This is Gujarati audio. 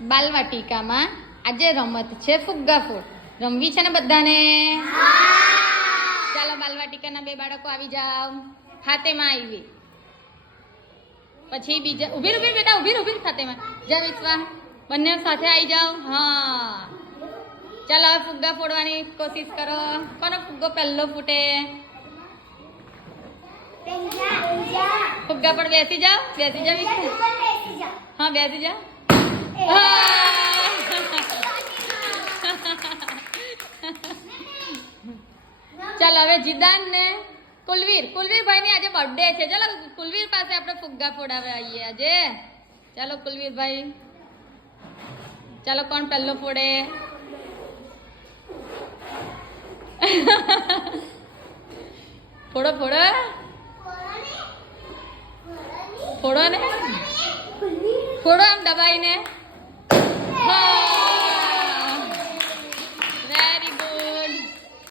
બાલવાટિકામાં આજે રમત છે ફુગ્ગા ફોડ. રમવી છે ને બધાને? ચાલો બાલવાટિકાના બે બાળકો આવી જાઓ. ખાતેમાં આવી. પછી બીજા ઉભી ઉભી બેટા ઉભી ખાતેમાં જા વિશ્વા બંને સાથે આવી જાઓ. હા ચાલો હવે ફુગ્ગા ફોડવાની કોશિશ કરો. કોનો ફુગ્ગો પહેલો ફૂટે? ફુગ્ગા પર બેસી જાઓ વિશ્વા. હા બેસી જાઓ. ચાલો હવે જીદાન ને કુલવીરભાઈ ની આજે બર્થડે છે. ચાલો કુલવીર પાસે આપણે ફુગ્ગા ફોડાવે આવીએ આજે. ચાલો કુલવીરભાઈ, ચાલો કોણ પહેલો ફોડે? ફોડો ફોડો ને ફોડો આમ દબાઈને.